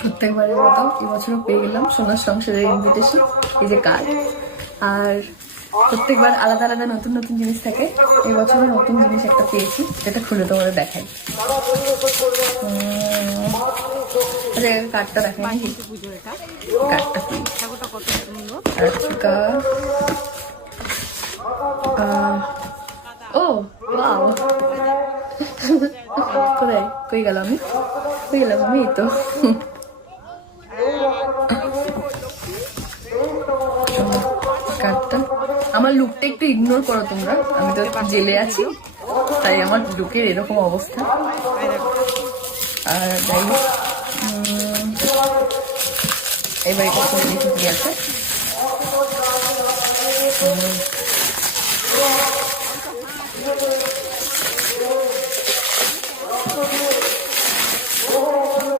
প্রত্যেকবারের মতো এবছরও পেয়ে গেলাম সোনার সংসারের ইনভিটেশন, এই যে কার্ড। আর প্রত্যেকবার আলাদা আলাদা নতুন নতুন জিনিস থাকে, এবছরও নতুন জিনিস একটা পেয়েছি, যেটা খুলে তোমাদের দেখাই। কার্ডটা দেখাই, কার্ডটা কি ও ওয়াও, কোথায় কই গেলাম আমি তো কার্ডটা। আমার লুকটা একটু ইগনোর করো তোমরা, আমি তো জেলে আছি, তাই আমার লুকের এরকম অবস্থা। আর যাই হোক, এবার দেখি কি আছে।